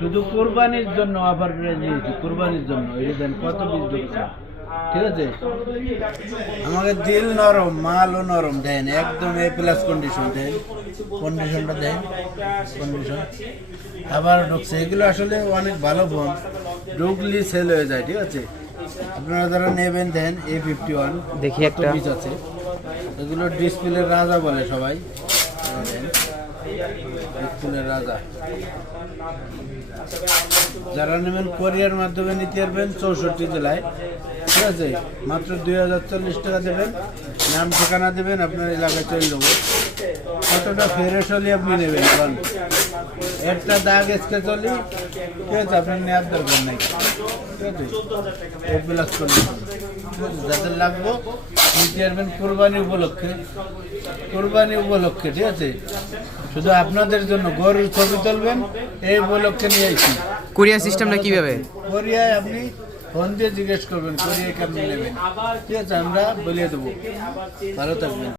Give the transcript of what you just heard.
শুধু কোরবানির জন্য অফার প্রাইস দিয়েছি, কোরবানির জন্য। এই দেন কত পিস ঢুকছে, ঠিক আছে। আমাকে দিল নরম, মালও নরম, দেন একদম এ প্লাস কন্ডিশন, দেন কন্ডিশনটা দেন, কন্ডিশন আবার ঢুকছে। এগুলো আসলে অনেক ভালো ফোন, ঢুকলি সেল হয়ে যায়, ঠিক আছে। আপনারা যারা নেবেন দেন A51, দেখি একটা পিস আছে। এগুলো ডিসপ্লের রাজা বলে সবাই, ডিসপ্লের রাজা। যারা নেবেন কোরিয়ার মাধ্যমে নিতে পারবেন 64 জেলায়, ঠিক আছে। মাত্র 2040 টাকা দেবেন, নাম ঠিকানা দেবেন, আপনার এলাকায় চলে যাবো। কতটা ফ্রেশ হলে আপনি নেবেন, কারণ একটা দাগ এসকে চলি, ঠিক আছে, আপনার নেওয়ার দরকার নেই, ঠিক আছে। এক বিলাস করলে যাদের লাগবো নিতে পারবেন কোরবানি উপলক্ষে, কোরবানি উপলক্ষে, ঠিক আছে। শুধু আপনাদের জন্য গরুর ছবি তুলবেন, এই উপলক্ষে নিয়ে আসি। কুরিয়ার সিস্টেমটা কিভাবে? কোরিয়ায় আপনি ফোন দিয়ে জিজ্ঞেস করবেন কোরিয়ায় কেমন নেবেন, ঠিক আছে, আমরা বলিয়ে দেবো। ভালো থাকবেন।